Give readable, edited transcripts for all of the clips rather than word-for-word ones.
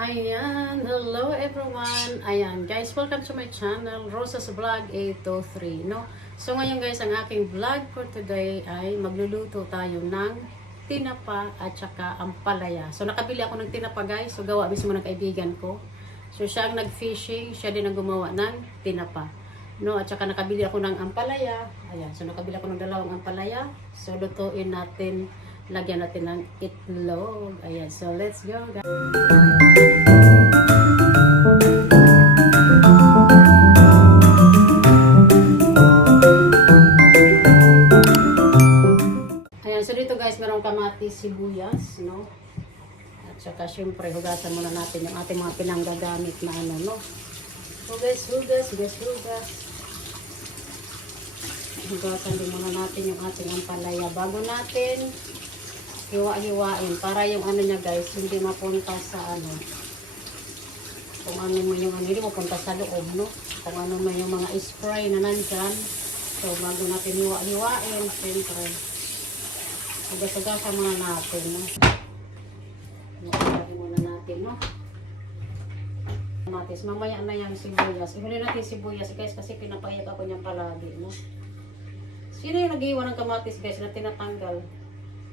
Ayan, hello everyone. Ayan, guys, welcome to my channel, Rosa's Vlog 823, no? So ngayon guys, ang aking vlog for today ay magluluto tayo ng tinapa at saka ampalaya. So nakabili ako ng tinapa guys, so gawa mismo ng kaibigan ko. So siya ang nag-fishing, siya din ang gumawa ng tinapa. No, at saka nakabili ako ng ampalaya. Ayan, so nakabili ako ng dalawang ampalaya. So lutuin natin, lagyan natin ng itlog. Ayan, so let's go guys. Ayan, so dito guys, merong kamatis, sibuyas, no? At saka syempre, hugasan muna natin yung ating mga pinanggagamit na ano, no? Hugas. Hugasan din muna natin yung ating ampalaya bago natin hiwa-hiwain para yung ano niya guys, hindi mapunta sa ano, kung ano mo yung ano, hindi mapunta sa loob, no? Kung ano mo yung mga spray na nandyan. So bago natin hiwa-hiwain, syempre hugas-hugasan muna natin, no? Hugasan muna natin, no? Kamatis, mamaya na yung sibuyas. Ihuli natin sibuyas guys kasi pinapayak ako niyan palagi, no? Sino yung nag-iwan ng kamatis guys na tinatanggal?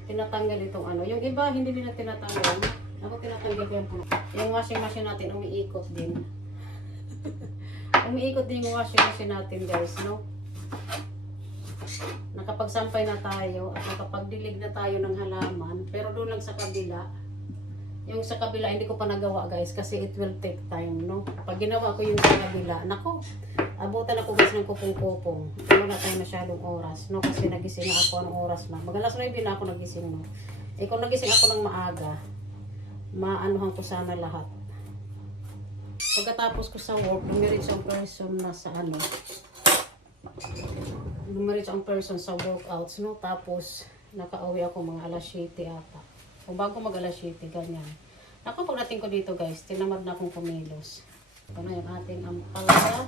Tinatanggal itong ano. Yung iba hindi nila tinatanggal. Ako tinatanggal ko yan po. Yung washing machine natin umiikot din. Umiikot din yung washing machine natin guys, no? Nakapagsampay na tayo at nakapagdilig na tayo ng halaman. Pero doon lang sa kabila. Yung sa kabila hindi ko pa nagawa guys kasi it will take time, no? Pag ginawa ko yung sa kabila, nako, abutan ako guys ng kupong-kupong. Wala tayo masyadong oras, no? Kasi nagising na ako ng oras na. Mag-alas 9 na ako nagising, no? Eh kung nagising ako ng maaga, maanuhan ko sana lahat. Pagkatapos ko sa work, lumiritso ang person na sa ano. Lumiritso ang person sa workouts, no? Tapos, nakauwi ako mga alas 7 ata. Kung bago mag alas 7, ganyan. Ako pagdating ko dito guys, tinamad na akong kumilos. Ito na yung ating ampalaya.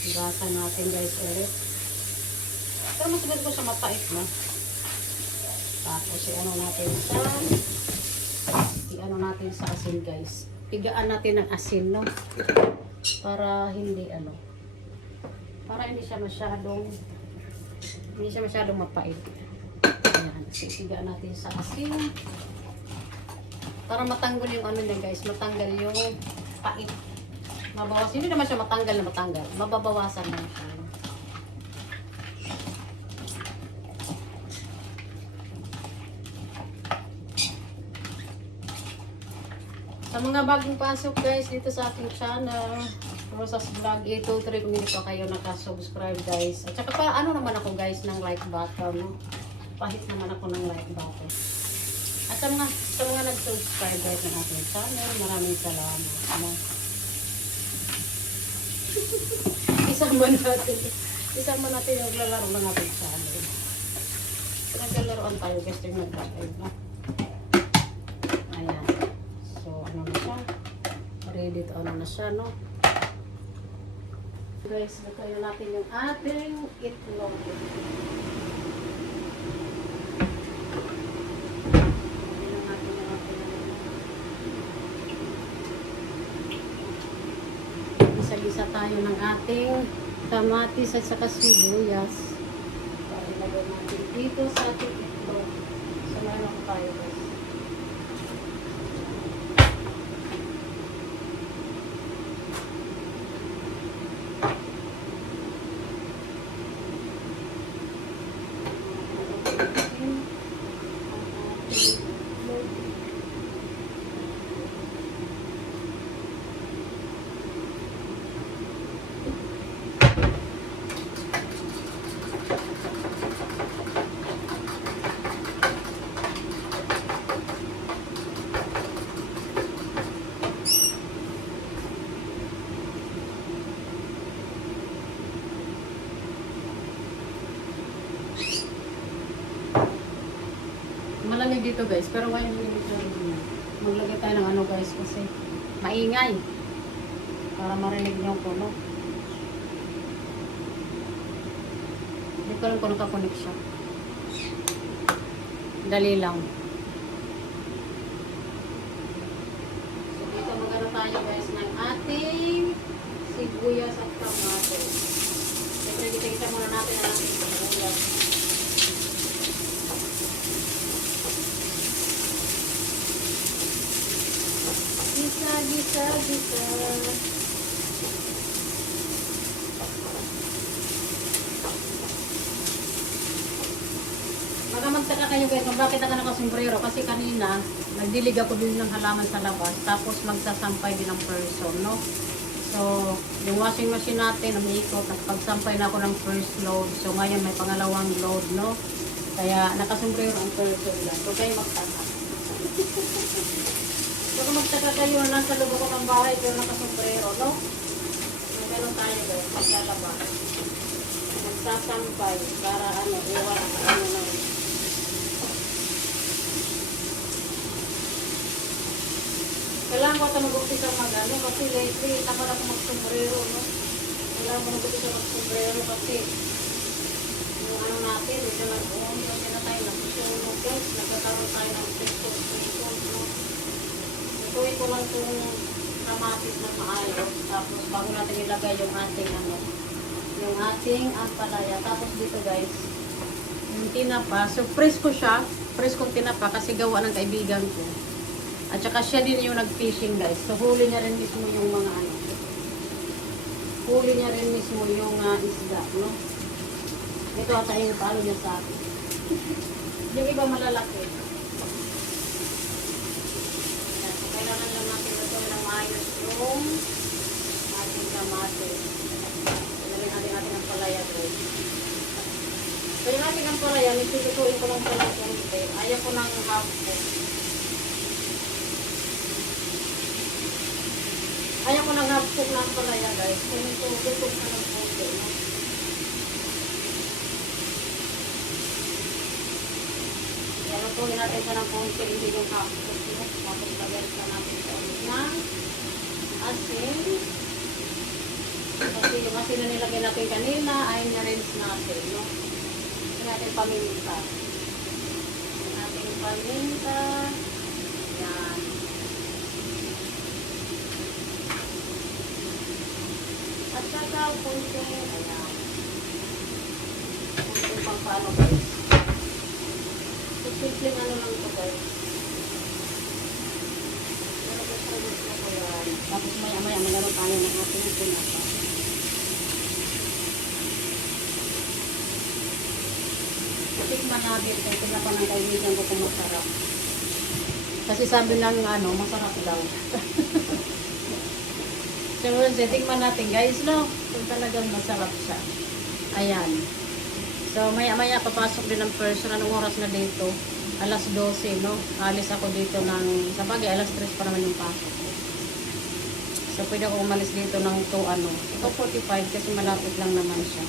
Higasan natin guys ulit. Pero mas gusto ko siya mapait na. Tapos i-ano natin sa asin guys. Pigaan natin ng asin, no? Para hindi hindi siya masyadong mapait. Ayan, pigaan natin sa asin. Para matanggal yung ano niya guys, matanggal yung pait. Mabawas, hindi naman siya matanggal. Mababawasan lang siya. Sa mga bagong pasok guys dito sa aking channel, Rosa's Vlog 823, kung hindi pa kayo nakasubscribe guys. At saka pa ano naman ako guys ng like button. Pahit naman ako ng like button. At sa mga nag-subscribe guys ng ating channel, maraming salamat. Isama natin yung lalaro ng ating channel. Naglalaroan tayo guys yung nag-live, no? Ayan. So, ano na siya? Ready to ano na siya, no? Guys, lutuin natin yung ating itlog. Isa-isa tayo ng ating kamatis at saka sibuyas. Para ilagay natin dito sa ating itlog. So, meron tayo guys. Malamig dito guys, pero why hindi maglagay tayo ng ano guys kasi maingay para marinig nyo po, no? Hindi ko lang kung nakakonek siya. Dali lang. tayo guys ng ating sibuyas at kamatis. Siyempre, gisa-gisa muna natin ang ating sibuyas. Gisa. Baka magtaka kayo guys kung bakit ako nakasombrero kasi kanina nagdilig ako din ng halaman sa labas tapos magsasampay din ng person, no? So, yung washing machine natin umiikot at pagsampay na ako ng first load. So, ngayon may pangalawang load, no? Kaya nakasombrero ang person lang. So, kayo magtaka. Baka magtaka kayo na nasa loob ako ng bahay pero nakasombrero, no? So, ganun tayo guys, maglalabas. Magsasampay para iwan na. Kailangan ko ito mag-umpisa mag-ano kasi lately, takot ako mag-sombrero, no? Kailangan ko mag-umpisa mag-sombrero kasi yung natin, medyo nag-umpisa na tayo, nagsusunog guys, nagkakaroon tayo ng pictures, no? Ituloy ko lang itong kamatis na maayos, tapos bago natin ilagay yung ating ampalaya. Tapos dito guys, yung tinapa, so press ko siya, press kong tinapa kasi gawa ng kaibigan ko. At saka siya din yung nag-fishing guys. So huli niya rin mismo yung mga huli niya rin mismo yung isda, no? Ito ata yung palo niya sa akin. Yung iba malalaki. Yan. So kailangan lang natin ito ng maayos yung ating kamatis. Nalagyan natin ang palaya guys. So yung ating ang palaya, nagsusutuin ko lang pala konti. Ayaw ko ng half cook. Ayaw ko nang half-cook ng palaya guys. Kung ito, lutok na ng konti. No? Kaya lutuin natin siya ng konti. Hindi yung half-cook. No? Tapos lagyan na natin sa ulit ng asin. Kasi yung asin na nilagay natin kanina ay na-rinse natin. No? Kasi natin paminta. Natin paminta. Yan. At saka kunting, ayan, kunting pampano guys. So, simpleng lang ito guys. Pero gusto ko yan. Tapos maya-maya magkaroon tayo ng ating tinapa. Tikman natin kay tinapa ng kaibigan ko kung masarap. Kasi sabi lang masarap daw. So, tingnan natin guys, no? Kung talagang masarap siya. Ayan. So, maya-maya papasok din ang person. Anong oras na dito? Alas 12, no? Alis ako dito sa bagay, alas 3 pa naman yung pasok ko. So, pwede ako umalis dito ng 2:45 kasi malapit lang naman siya.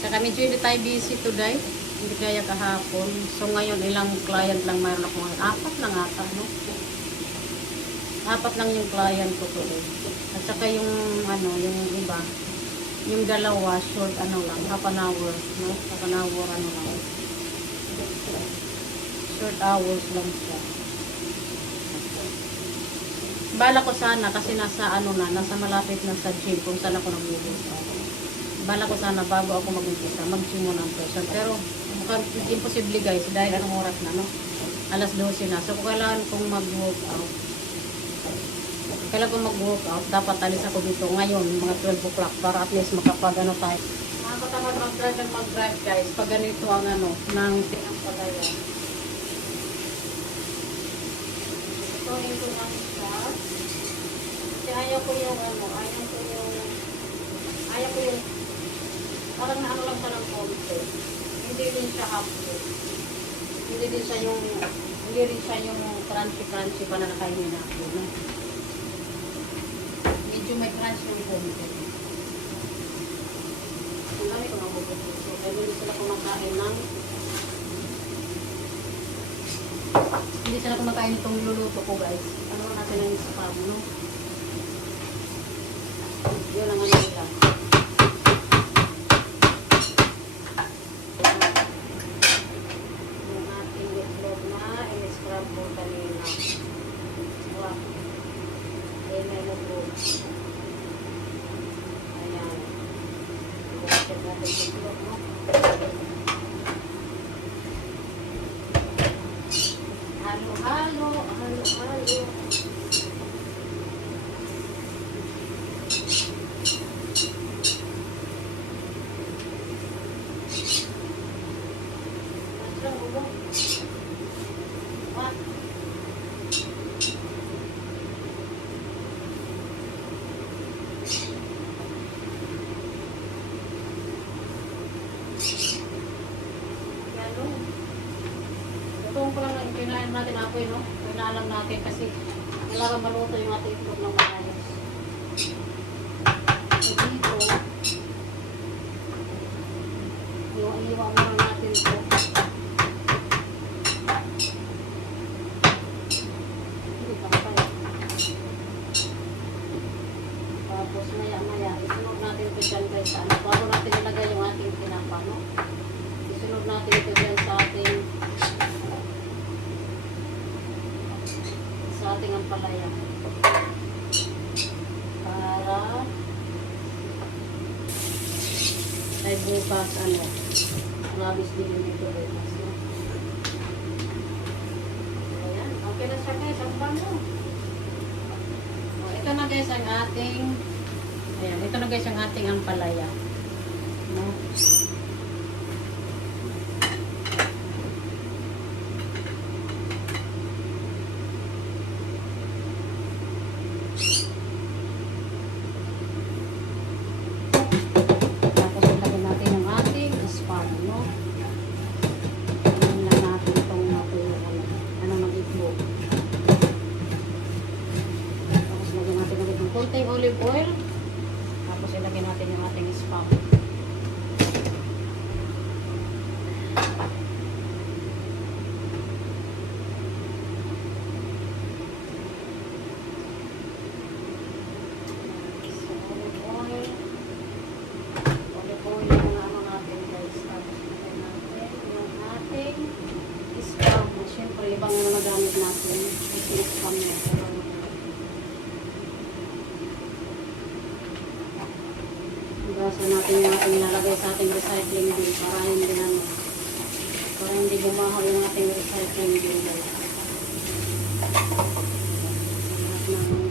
Saka medyo hindi tayo busy today. Hindi kaya kahapon. So, ngayon ilang client lang mayroon ako. 4 lang ata, no? 4 lang yung client ko today. At saka yung yung iba, yung dalawa short lang, half an hour, no? Half an hour lang. Short hours lang siya. Bala ko sana kasi nasa nasa malapit na sa gym kung saan ako nag-umpisa. Bala ko sana bago ako mag-umpisa, mag-gym muna ang person. Pero mukhang imposible guys dahil anong oras na, no? Alas 12 na. So kailangan kong mag-workout. Kailangan ko mag-workout, dapat alis ako dito ngayon, mga 12 o'clock, para at least tayo. Makakatamad mag-drive guys, pag ganito ang ng tinapalaya. Ituhin ko lang siya. Kasi ayaw ko yung, parang lang siya ng konti. Hindi din siya half-cook. Hindi rin siya yung crunchy pa na nakainin natin, no? Medyo may crunch ng konti. Ang dami ko nabubuto. Kaya hindi sila kumakain itong niluluto ko guys. Ano natin ang spam, no? Yun ang nila. Yung ating itlog na in-scramble kanina. Wow. natin sa itlog, no? Halo-halo, halo-halo. What? Itong ko lang kinain natin apoy, no? Pinaalam natin kasi kailangan maluto yung ating itlog ng maayos. So dito, iwa muna natin ito. Hindi pa kaya. Tapos maya-maya, isunod natin ito dyan guys. Bago natin ilagay yung ating tinapa, no? Isunod natin ito dyan sa ating ampalaya. Para ay bukas labis din dito bukas, no? Ayan, okay na siya guys, ang bango. Ito na guys ang ating ito na guys ang ating ampalaya, no? Konting olive oil, tapos ilagay natin yung ating spam. Olive oil yung natin guys. Tapos ilagay natin yung ating spam. Siyempre, ibang nagamit natin yung spam niya. Hugasan natin yung ating nalagay sa ating recycling bin para hindi bumaho yung ating recycling bin guys.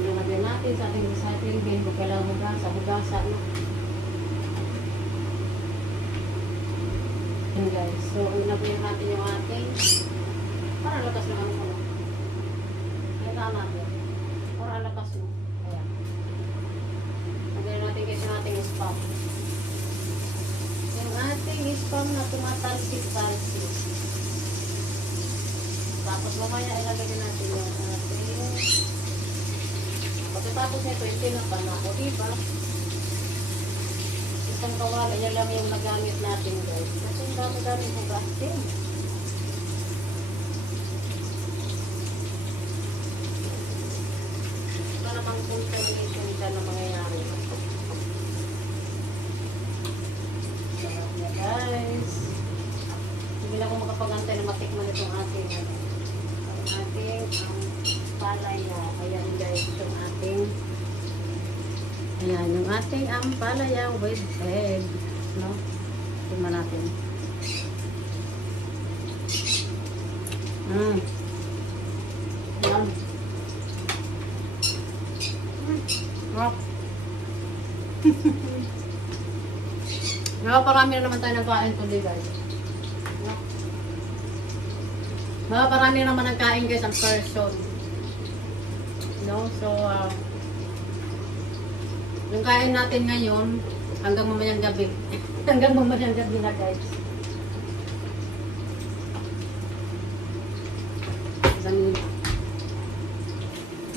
Nalagay natin sa ating recycling bin kung kailangan hugasan no? Yun guys, so ilagay natin yung ating para lakas naman ko no? Kailangan natin para lakas no? Ayan, lagay natin guys yung ating spam. Ating spam na tumatalsik-talsik. Tapos mamaya ilagay din natin yung ating pagkatapos nito yung tinapa na o diba isang kawala yan lang yung nagamit natin guys kasi yung dami-dami hugasin para bang contamination dyan na mangyayari. Guys, hindi na ako makapagantay na matikman itong ating palaya. Ayan guys, itong ating yung ating ampalaya with egg, no? Tingnan natin. Ayan. Rock. Parami na naman tayo nagkain today guys. Parami na naman nagkain guys ang person. No? So, yung kain natin ngayon hanggang mamayang gabi. Hanggang mamayang gabi na guys.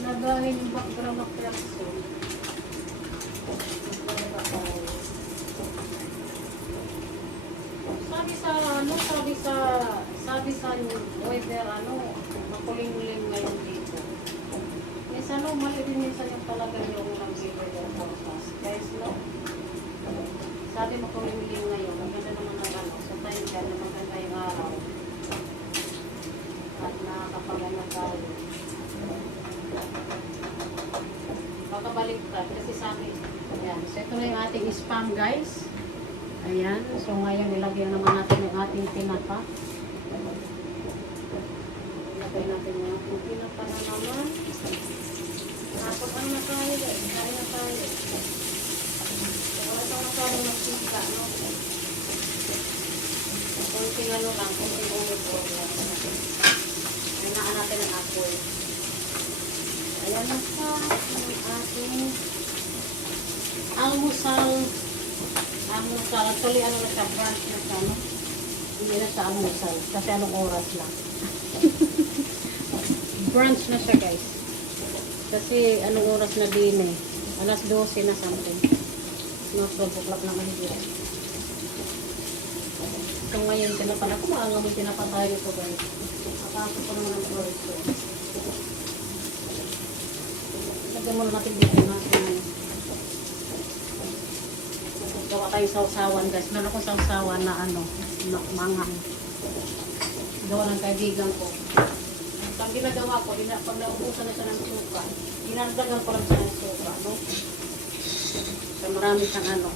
Nagahin yung background of person. Sabi sa weather, makuling-uling ngayon dito. Minsan, mali din minsan yung talaga yung weather forecast. Guys, no? Sabi makuling-uling ngayon, maganda naman ang sa time dyan na maganda yung araw. At nakakapagana tayo. Makabaliktad kasi sa akin. Ayan. So, ito na yung ating spam, guys. Ayan. So ngayon ilagyan naman natin yung ating tinapa. Ilagay natin yung tinapa na naman. Tapos ano na tayo guys? Kain na tayo. So wala sa masyadong nagsimpa, no? Kunting ano lang, kunting ulit-ulit lang. Kainaan natin ang apoy. Ayan na pa ang ating almusal. Actually, ano na siya, brunch na siya, no? Hindi na siya almusal. Kasi anong oras lang. Brunch na siya, guys. Kasi anong oras na din eh. Alas 12 na something. No, 12 o'clock na mahigit. So ngayon, tinapan ako. Maangamoy tinapan tayo ito, guys. Kapasok ko naman ang torso. Lagyan muna natin dito natin. Gawa tayong sausawan, guys. Meron akong sausawan na ano, manghang. Gawa ng kaibigan ko. Ang ginagawa ko, pag naubusan na siya ng suka, dinardagan ko lang siya ng suka, no? So marami siyang ano.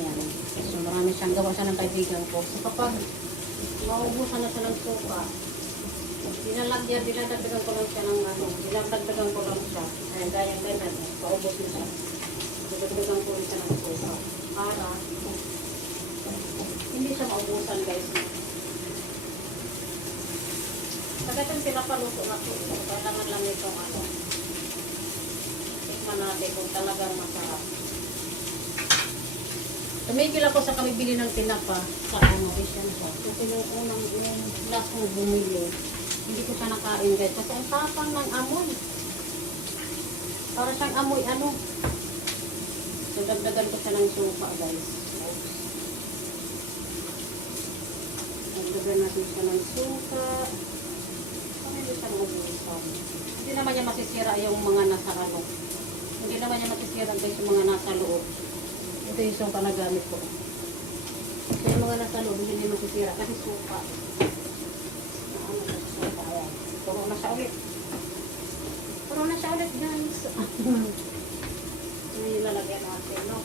Ayan. So marami siyang gawa siya ng kaibigan ko. So kapag maubusan na siya ng suka, dinadagdagan ko lang siya ng ano, dinadagdagan ko lang siya. Ayan, gaya-gaya, paubos na siya. Dinadagdagan ko lang siya ng suka. Para hindi siya maubusan, guys. Pagkatang pinapaluto na ito, kailangan lang itong ano. Tikman natin kung talagang masarap. Tumigil ako sa kami bili ng tinapa sa ano, Asian shop. Kasi nung unang last mo bumili, hindi ko siya nakain, guys. Kasi ang tapang ng amoy. Para siyang amoy ano. So dagdagan ko siya ng suka, guys. Dagdagan natin siya ng suka. Hindi naman niya masisira yung mga nasa ano. Hindi naman niya masisira, guys, yung mga nasa loob. Ito yung suka na gamit ko. So yung mga nasa loob, hindi niya masisira kasi suka. Ano na suka? Ayan. Puro na siya ulit. Puro na siya ulit, guys. Ngayon lalagyan natin, no?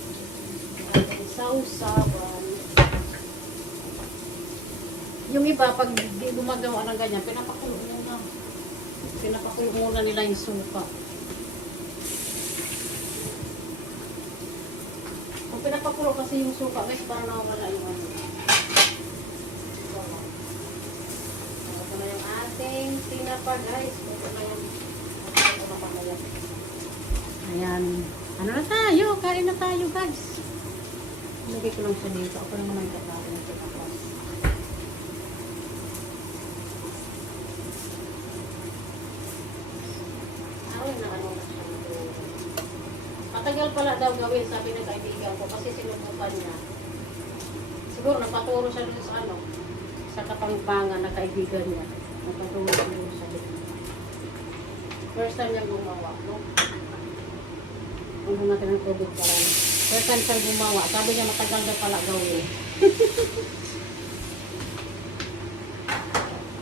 Ating sausawan. Yung iba, pag di gumagawa ng ganyan, pinapakulo muna. Pinapakulo muna nila yung suka. Kung pinapakulo kasi yung suka, guys, para nakawala yung ano. Ito na yung ating tinapa, guys. Ito na yung tinapa na yan. Ayan. Ano na tayo? Kain na tayo, guys. Lagay ko lang siya dito. Ako naman ang kakain ng tinapa. Matagal pala daw gawin, sabi ng kaibigan ko, kasi sinubukan niya. Siguro napaturo siya dito sa ano, sa Kapampangan na kaibigan niya. Napaturo siguro siya dito. First time niya gumawa, no? Ano natin ang tubig para. First time siya gumawa, sabi niya matagal daw pala gawin.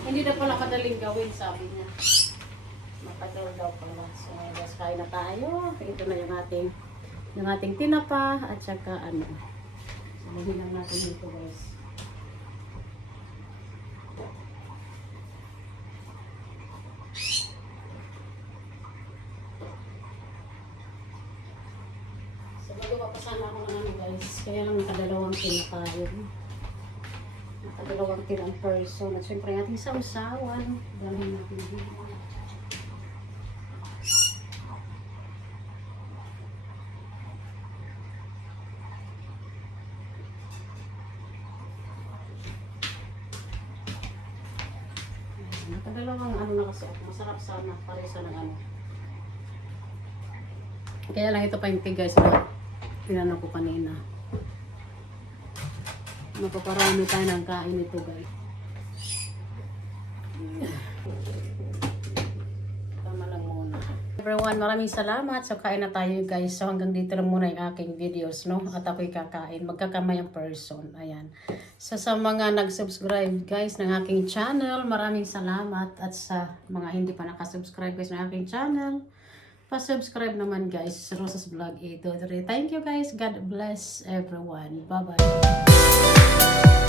Hindi na pala madaling gawin, sabi niya. Matagal daw pala. So, guys, kain na tayo. Ito na yung ating tinapa at saka ano. Sabihin lang natin dito, guys. So, magawa pa sana ako ng ano, guys. Kaya lang nakadalawang tinapa yun. Nakadalawang tinang person. At syempre ating sausawan. Dalhin natin dito. Nakadalawang ano na kasi ako. Masarap sana. Paresa ng ano. Kaya lang ito pa yung guys na tinanong ko kanina. Mapaparami tayo ng kain ito, guys. Tama lang muna. Everyone, maraming salamat. So kain na tayo, guys. So hanggang dito lang muna yung aking videos, no? At ako'y kakain. Magkakamay ang person. Ayan. So sa mga nag-subscribe, guys, ng aking channel, maraming salamat. At sa mga hindi pa nakasubscribe, guys, ng aking channel, pa-subscribe naman guys sa Rosa's Vlog 823. Thank you guys. God bless everyone. Bye-bye.